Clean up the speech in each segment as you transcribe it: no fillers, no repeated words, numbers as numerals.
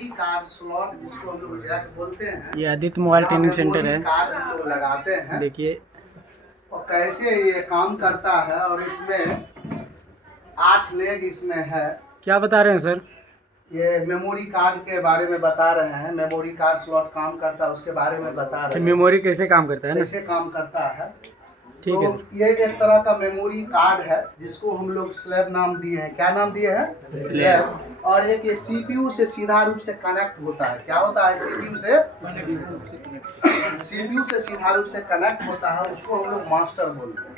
Memory card slot जिसको हम लोग जैक बोलते हैं, ये आदित्य मोबाइल ट्रेनिंग सेंटर है। कार्ड हम लोग लगाते हैं। देखिए और कैसे ये काम करता है, और इसमें 8 लेग इसमें है। क्या बता रहे हैं सर? ये मेमोरी कार्ड के बारे में बता रहे हैं, मेमोरी कार्ड स्लॉट काम करता है उसके बारे में बता रहे हैं। मेमोरी कैसे काम करता है ना? कैसे काम करता है। ठीक तो है सर। ये एक तरह का मेमोरी कार्ड है जिसको हम लोग स्लैब नाम दिए हैं। क्या नाम दिए हैं? स्लैब। और एक ये सीपीयू से सीधा रूप से कनेक्ट होता है। क्या होता है? सीपीयू से सीधा रूप से कनेक्ट होता है, उसको हम लोग मास्टर बोलते हैं।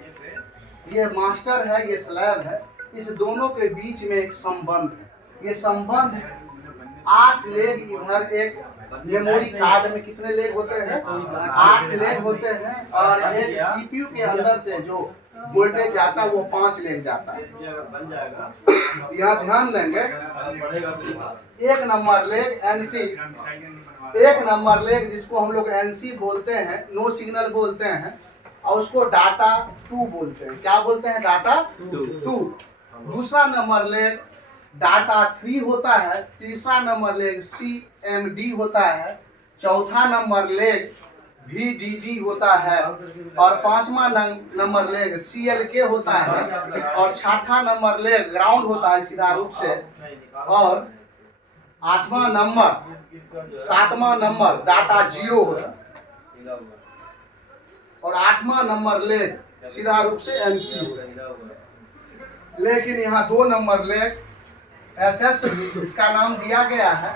ये मास्टर है, ये स्लैब है। इस दोनों के बीच में एक संबंध है। ये संबंध 8 लेग इधर, एक मेमोरी कार्ड में कितने लेग होते हैं? 8 लेग होते हैं। और एक सीपीयू के अंदर से जो वोल्टेज जाता है वो 5 लेग जाता है। यहाँ ध्यान देंगे, 1 number leg NC, 1 number leg जिसको हम लोग एनसी बोलते हैं, नो सिग्नल बोलते हैं, और उसको डाटा 2 बोलते हैं। क्या बोलते हैं? डाटा 2। दूसरा नंबर लेग डाटा 3 होता है। तीसरा नंबर लेग CMD होता है। चौथा नंबर लेग VDD होता है। और 5वां नंबर लेग CLK होता है। और 6ठा नंबर लेग ग्राउंड होता है सीधा रूप से। और 8वां नंबर 7वां नंबर डाटा 0 होता है। और 8वां नंबर लेग सीधा रूप से MC होता है। लेकिन यहाँ 2 नंबर लेग SS इसका नाम दिया गया है।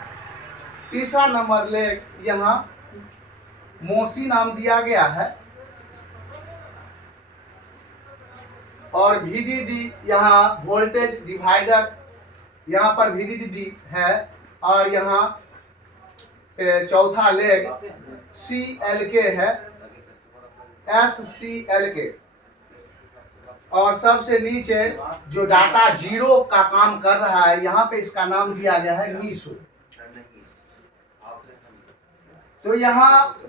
तीसरा नंबर लेग यहाँ मोसी नाम दिया गया है। और VDD यहाँ वोल्टेज डिवाइडर, यहाँ पर VDD है। और यहाँ चौथा लेग CLK है, SCLK। और सबसे नीचे जो डाटा 0 का काम कर रहा है, यहाँ पे इसका नाम दिया गया है मीसो। तो यहाँ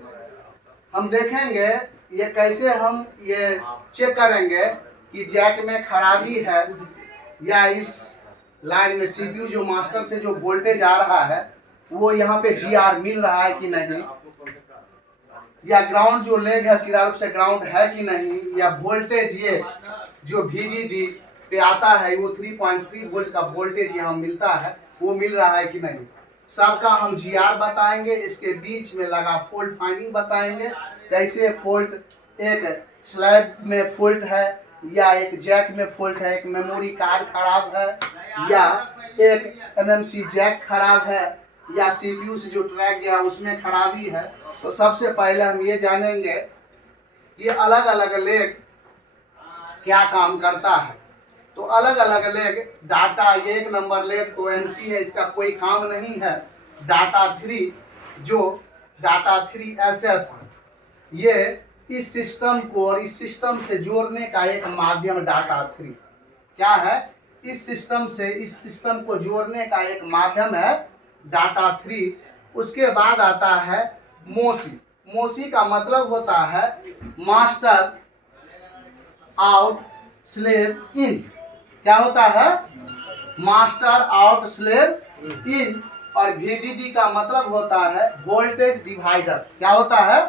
हम देखेंगे ये कैसे हम ये चेक करेंगे कि जैक में खराबी है या इस लाइन में सीपीयू जो मास्टर से जो वोल्टेज आ रहा है वो यहाँ पे GR मिल रहा है कि नहीं, या ग्राउंड जो लेग है सीधा रूप से ग्राउंड है कि नहीं, या वोल्टेज ये जो VDD पे आता है वो 3.3 वोल्ट का वोल्टेज यहाँ मिलता है, वो मिल रहा है कि नहीं। सबका हम GR बताएंगे। इसके बीच में लगा फॉल्ट फाइंडिंग बताएंगे, कैसे फॉल्ट, एक स्लैब में फॉल्ट है, या एक जैक में फॉल्ट है, एक मेमोरी कार्ड खराब है, या एक MMC जैक खराब है, या CPU से जो ट्रैक गया उसमें खराबी है। तो सबसे पहले हम ये जानेंगे ये अलग अलग लेग क्या काम करता है। तो अलग अलग लेग डाटा, 1 नंबर लेग तो NC है, इसका कोई काम नहीं है। डाटा 3 जो डाटा 3 SS, ये इस सिस्टम को और इस सिस्टम से जोड़ने का एक माध्यम डाटा 3 क्या है? इस सिस्टम से इस सिस्टम को जोड़ने का एक माध्यम है डाटा 3। उसके बाद आता है मोसी। मोसी का मतलब होता है मास्टर आउट स्लेव इन। क्या होता है? मास्टर आउट स्लेव इन। और VDD का मतलब होता है वोल्टेज डिवाइडर। क्या होता है?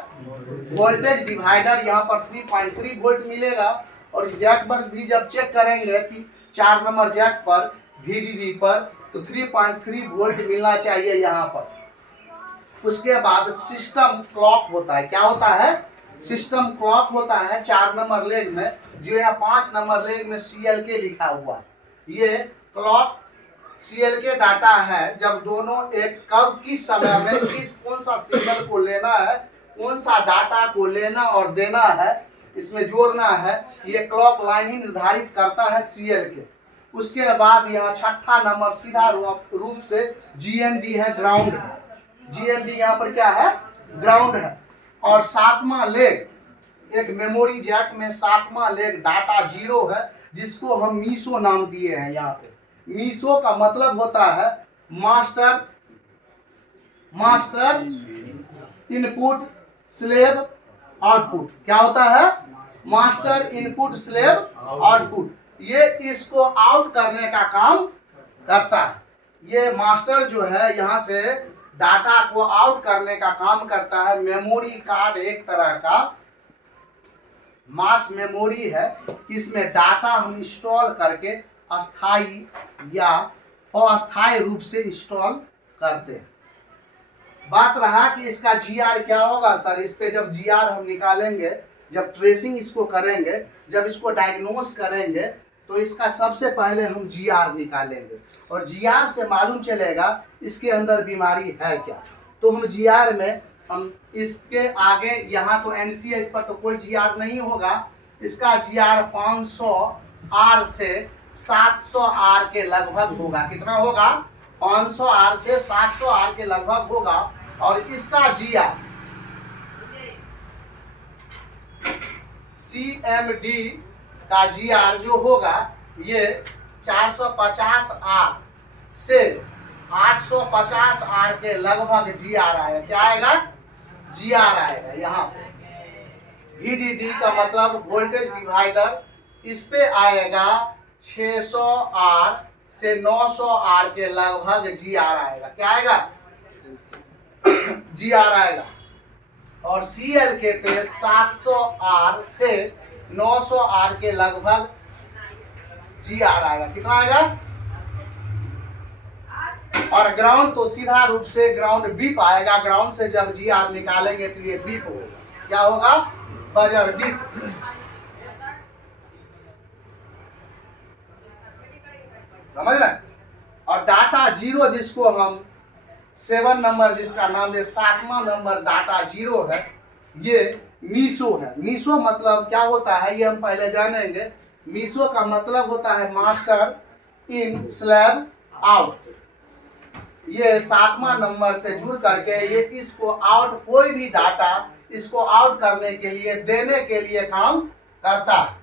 Voltage divider. यहाँ पर 3.3 वोल्ट मिलेगा। और इस जैक पर भी जब चेक करेंगे कि 4 नंबर जैक पर VDD पर तो 3.3 वोल्ट मिलना चाहिए यहाँ पर। उसके बाद सिस्टम क्लॉक होता है। क्या होता है? सिस्टम क्लॉक होता है 4 नंबर लेग में, जो यहाँ 5 नंबर लेग में CLK लिखा हुआ है। ये क्लॉक CLK डाटा है। जब दोनों एक कब किस समय में कौन सा सिग्नल को लेना है, कौन सा डाटा को लेना और देना है, इसमें जोड़ना है, ये क्लॉक लाइन ही निर्धारित करता है CLK। उसके बाद यहाँ 6ठा नंबर सीधा रूप से GND है, ग्राउंड है। GND यहाँ पर क्या है? ग्राउंड है। और 7वां लेग, एक मेमोरी जैक में 7वां लेग डाटा 0 है, जिसको हम मीसो नाम दिए हैं। यहाँ पे मीसो का मतलब होता है मास्टर इनपुट स्लेव आउटपुट। क्या होता है? Master input slave output. ये इसको आउट करने का काम करता है। ये मास्टर जो है यहाँ से डाटा को आउट करने का काम करता है। मेमोरी कार्ड एक तरह का मास मेमोरी है, इसमें डाटा हम इंस्टॉल करके अस्थाई या अस्थाई रूप से इंस्टॉल करते हैं। बात रहा कि इसका जीआर क्या होगा सर। इस पे जब जीआर हम निकालेंगे, जब ट्रेसिंग इसको करेंगे, जब इसको डायग्नोस करेंगे, तो इसका सबसे पहले हम जीआर निकालेंगे और जीआर से मालूम चलेगा इसके अंदर बीमारी है क्या। तो हम जीआर में हम इसके आगे, यहाँ तो एनसी है, इस पर तो कोई जीआर नहीं होगा। इसका जीआर 500 आर से 700 आर के लगभग होगा। कितना होगा? 500 आर से 700 आर के लगभग होगा। और इसका जीआर CMD का जीआर जो होगा ये 450 आर से 850 आर के लगभग जीआर आएगा। क्या आएगा? जीआर आएगा। यहाँ पे VDD का मतलब वोल्टेज डिवाइडर, इस पे आएगा 600 आर से 900 आर के लगभग जीआर आएगा। क्या आएगा? जीआर आएगा। और CLK पे 700 आर से 900 आर के लगभग जीआर आएगा। कितना आएगा? और ग्राउंड तो सीधा रूप से ग्राउंड बीप आएगा। ग्राउंड से जब जीआर निकालेंगे तो ये बीप होगा। क्या होगा? Buzzer beep. समझ रहे? और डाटा जीरो जिसको हम 7 नंबर, जिसका नाम है 7वां नंबर डाटा जीरो है, ये मीसो है। मीसो मतलब क्या होता है ये हम पहले जानेंगे। मीसो का मतलब होता है मास्टर इन स्लैब आउट। ये 7वां नंबर से जुड़ करके ये इसको आउट, कोई भी डाटा इसको आउट करने के लिए, देने के लिए काम करता है।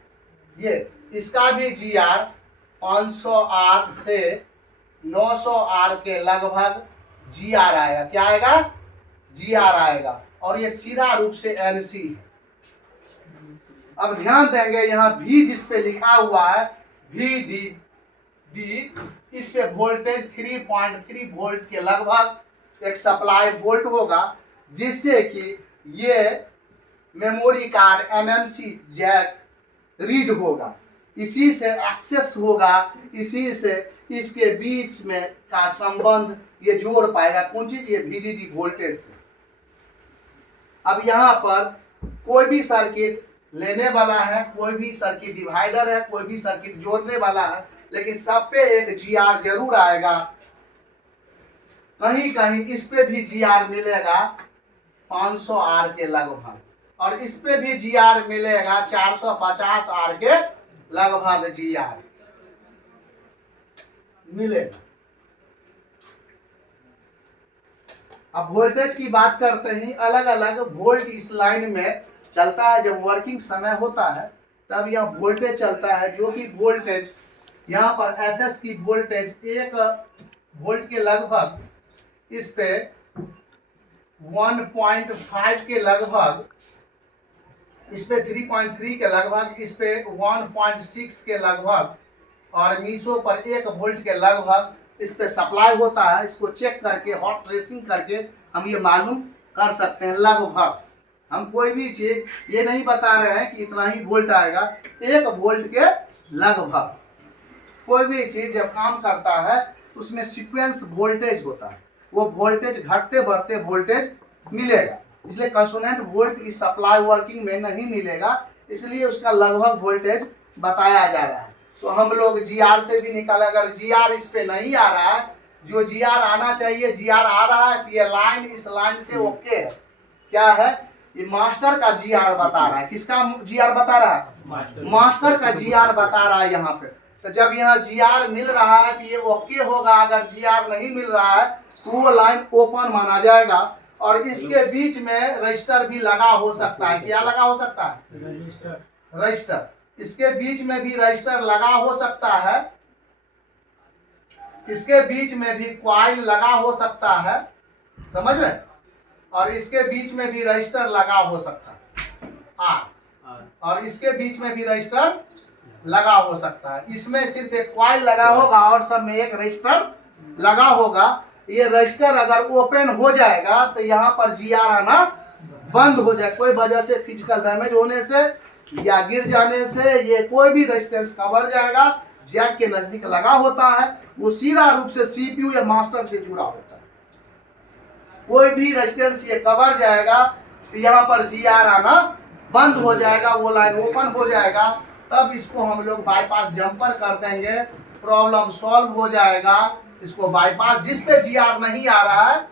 ये इसका भी जीआर 500 आर से 900 आर के लगभग जीआर आएगा। क्या आएगा? जीआर आएगा। और ये सीधा रूप से एनसी है। अब ध्यान देंगे यहाँ भी जिस पे लिखा हुआ है VDD, इस पे वोल्टेज 3.3 वोल्ट के लगभग एक सप्लाई वोल्ट होगा, जिससे कि ये memory card MMC jack read होगा, इसी से एक्सेस होगा, इसी से इसके बीच में का संबंध ये जोड़ पाएगा। कौन चीज? ये VDD वोल्टेज से। अब यहाँ पर कोई भी सर्किट लेने वाला है, कोई भी सर्किट डिवाइडर है, कोई भी सर्किट जोड़ने वाला है, लेकिन सब पे एक जीआर जरूर आएगा। कहीं कहीं इस पे भी जीआर मिलेगा 500 आर के लगभग, और इस पे भी जीआर मिलेगा 450 आर के लगभग जीआर मिलेगा। अब वोल्टेज की बात करते हैं। अलग अलग वोल्ट इस लाइन में चलता है। जब वर्किंग समय होता है तब यह वोल्टेज चलता है, जो कि वोल्टेज यहाँ पर SS की वोल्टेज 1 वोल्ट के लगभग, इस पे 1.5 के लगभग, इस पे 3.3 के लगभग, इस पे 1.6 के लगभग, और मीसो पर 1 वोल्ट के लगभग इस पे सप्लाई होता है। इसको चेक करके हॉट ट्रेसिंग करके हम ये मालूम कर सकते हैं लगभग। हम कोई भी चीज ये नहीं बता रहे हैं कि इतना ही वोल्ट आएगा, 1 वोल्ट के लगभग। कोई भी चीज जब काम करता है उसमें सीक्वेंस वोल्टेज होता है, वो वोल्टेज घटते बढ़ते वोल्टेज मिलेगा। इसलिए कंसोनेंट वोल्ट इस सप्लाई वर्किंग में नहीं मिलेगा, इसलिए उसका लगभग वोल्टेज बताया जा रहा है। तो हम लोग जीआर से भी निकाला। अगर जीआर इस पे नहीं आ रहा है, जो जीआर आना चाहिए जीआर आ रहा है, तो ये लाइन इस लाइन से ओके है। क्या है? ये मास्टर का जीआर बता रहा है। किसका जीआर बता रहा है? मास्टर का जीआर बता रहा है यहाँ पे। तो जब यहाँ जीआर मिल रहा है तो ये ओके होगा। अगर जीआर नहीं मिल रहा है तो वो लाइन ओपन माना जाएगा। और इसके बीच में रजिस्टर भी लगा हो सकता है। क्या लगा हो सकता है? रजिस्टर। इसके बीच में भी रजिस्टर लगा हो सकता है, इसके बीच में भी कॉइल लगा हो सकता है, समझ रहे? और इसके बीच में भी रजिस्टर लगा हो सकता है आर, और इसके बीच में भी रजिस्टर लगा हो सकता है। इसमें सिर्फ एक कॉइल लगा होगा और सब में एक रजिस्टर लगा होगा, ये रजिस्टर अगर ओपन हो जाएगा तो यहाँ पर GR आना बंद हो जाए। कोई वजह से फिजिकल डैमेज होने से या गिर जाने से ये कोई भी रेजिस्टेंस कवर जाएगा। जैक के नजदीक लगा होता है, वो सीधा रूप से CPU या मास्टर से जुड़ा होता है। कोई भी रेजिस्टेंस ये कवर जाएगा तो यहाँ पर GR आना बंद हो जाएगा, वो लाइन ओपन हो जाएगा। तब इसको हम लोग बाईपास जंपर कर देंगे, प्रॉब्लम सॉल्व हो जाएगा। इसको बाईपास, जिस पे GR नहीं आ रहा है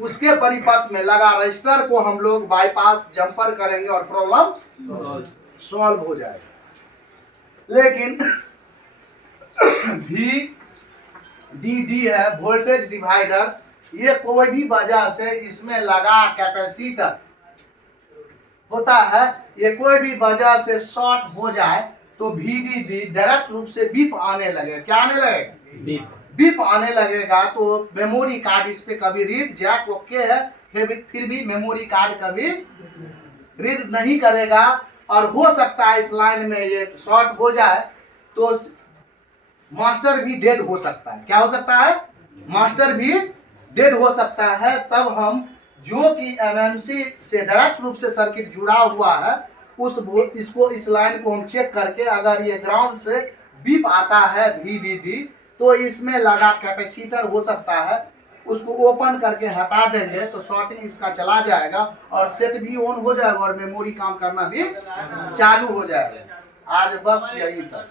उसके परिपथ में लगा रजिस्टर को हम लोग बाईपास जंपर करेंगे और प्रॉब्लम सॉल्व हो जाएगा। लेकिन VDD है वोल्टेज डिवाइडर, ये कोई भी वजह से इसमें लगा कैपेसिटर होता है, ये कोई भी वजह से शॉर्ट हो जाए तो VDD डायरेक्ट रूप से बीप आने लगे। क्या आने लगेगा? बीप आने लगेगा। तो मेमोरी कार्ड इस पे कभी रीड, जैक ओके है, फिर भी मेमोरी कार्ड कभी रीड नहीं करेगा। और हो सकता है इस लाइन में ये शॉर्ट हो जाए तो मास्टर भी डेड हो सकता है। क्या हो सकता है? मास्टर भी डेड हो सकता है। तब हम जो कि MMC से डायरेक्ट रूप से सर्किट जुड़ा हुआ है इस लाइन को हम चेक करके, अगर ये ग्राउंड से बीप आता है VDD तो इसमें लगा कैपेसिटर हो सकता है, उसको ओपन करके हटा देंगे तो शॉर्टिंग इसका चला जाएगा और सेट भी ऑन हो जाएगा और मेमोरी काम करना भी चालू हो जाएगा। आज बस यही तक।